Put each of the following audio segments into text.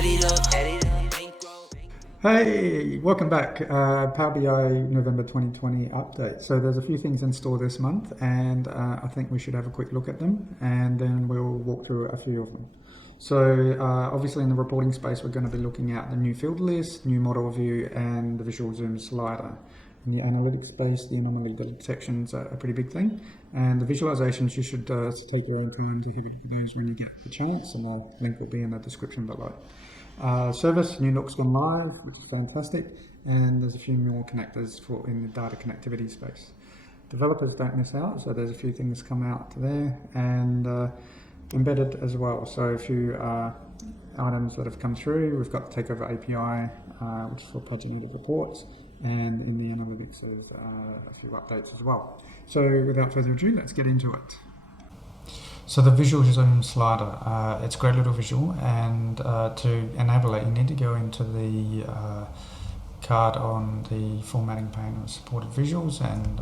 add it up. Hey, welcome back. Power BI November 2020 update. So there's a few things in store this month, and I think we should have a quick look at them, and then we'll walk through a few of them. So obviously in the reporting space, we're going to be looking at the new field list, new model view, and the visual zoom slider. In the analytics space, the anomaly detections are a pretty big thing, and the visualizations you should take your own time to have a look at those when you get the chance, and the link will be in the description below. Service, new Nook's gone live, which is fantastic, and there's a few more connectors for in the data connectivity space. Developers don't miss out, so there's a few things come out there, and embedded as well. So a few items that have come through. We've got the Takeover API, which is for Paginated reports, and in the analytics there's a few updates as well. So without further ado, let's get into it. So the visual zoom slider, it's a great little visual, and to enable it you need to go into the card on the formatting pane of supported visuals and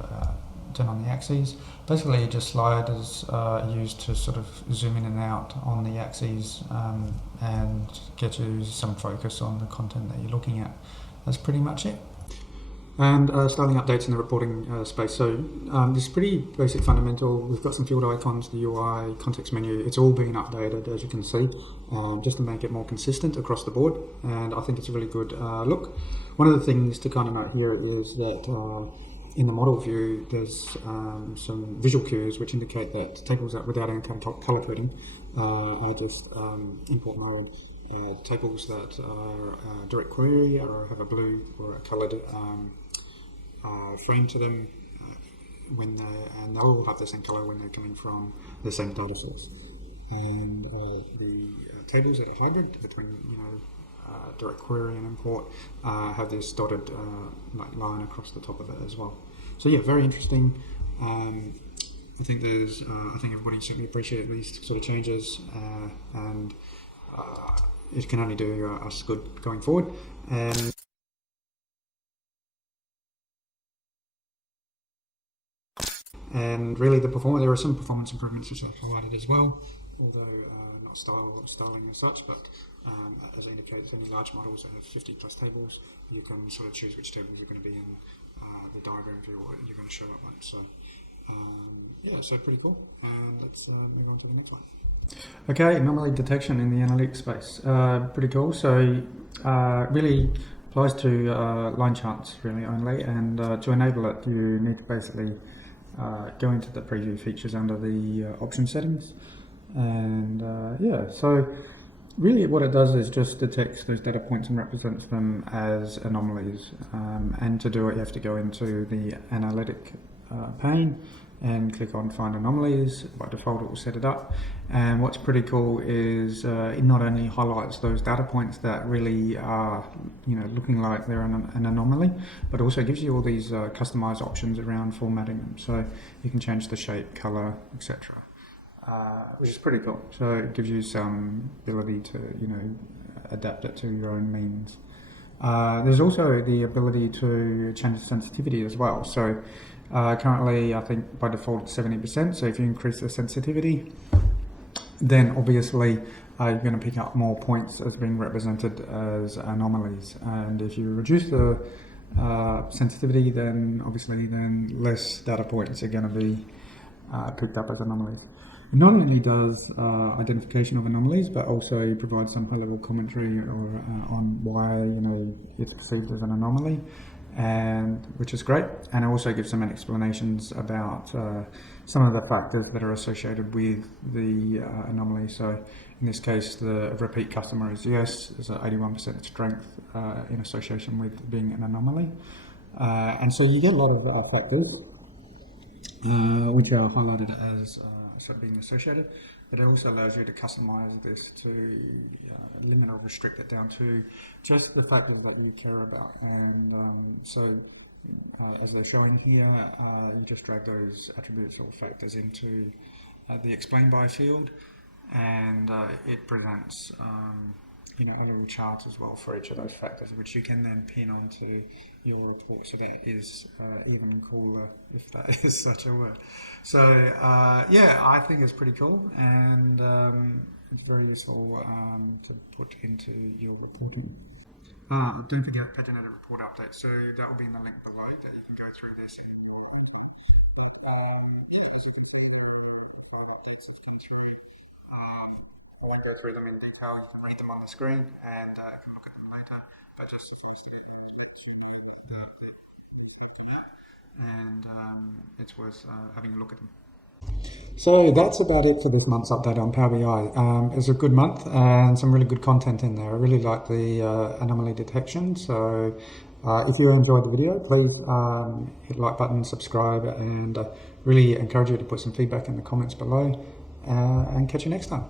turn on the axes. Basically just sliders used to sort of zoom in and out on the axes and get you some focus on the content that you're looking at. That's pretty much it. And styling updates in the reporting space. So this is pretty basic fundamental. We've got some field icons, the UI, context menu. It's all been updated, as you can see, just to make it more consistent across the board. And I think it's a really good look. One of the things to kind of note here is that in the model view, there's some visual cues which indicate that tables that without any kind of color coding are just import mode. Tables that are direct query or have a blue or a coloured frame to them and they'll all have the same colour when they're coming from the same data source. And the tables that are hybrid between direct query and import have this dotted line across the top of it as well. So yeah, very interesting. I think everybody certainly appreciated these sort of changes, and it can only do us good going forward. And really there are some performance improvements which I've highlighted as well, although not styling as such, but as I indicated, any large models that have 50 plus tables, you can sort of choose which tables are going to be in the diagram view or you're going to show up on. So yeah, so pretty cool. And let's move on to the next one. Okay, anomaly detection in the analytics space. Pretty cool. So really applies to line charts really only, and to enable it you need to basically go into the preview features under the option settings, and yeah, so really what it does is just detects those data points and represents them as anomalies, and to do it you have to go into the analytic pane and click on find anomalies. By default it will set it up, and what's pretty cool is it not only highlights those data points that really are looking like they're an anomaly, but also gives you all these customized options around formatting them, so you can change the shape, color, etc., which is pretty cool. So it gives you some ability to adapt it to your own means. There's also the ability to change the sensitivity as well. So currently I think by default it's 70%, so if you increase the sensitivity, then obviously you're going to pick up more points as being represented as anomalies, and if you reduce the sensitivity, then obviously less data points are going to be picked up as anomalies. It not only does identification of anomalies, but also provides some high-level commentary on why it's perceived as an anomaly, and which is great. And it also gives some explanations about some of the factors that are associated with the anomaly. So in this case, the repeat customer is yes, there's an 81% strength in association with being an anomaly, and so you get a lot of factors which are highlighted as sort of being associated, but it also allows you to customize this to limit or restrict it down to just the factors that you care about. And so as they're showing here, you just drag those attributes or factors into the explain by field, and it presents a little chart as well for each of those factors, which you can then pin onto your report. So that is even cooler, if that is such a word. So yeah, I think it's pretty cool, and it's very useful to put into your reporting. Don't forget Paginated report updates. So that will be in the link below that you can go through this in more. Yeah, as you can see, there are updates that come through. I won't go through them in detail. You can read them on the screen and you can look at them later. But just suffice to get the update and it's worth having a look at them. So that's about it for this month's update on Power BI. It's a good month and some really good content in there. I really like the anomaly detection. So if you enjoyed the video, please hit the like button, subscribe, and really encourage you to put some feedback in the comments below. And catch you next time.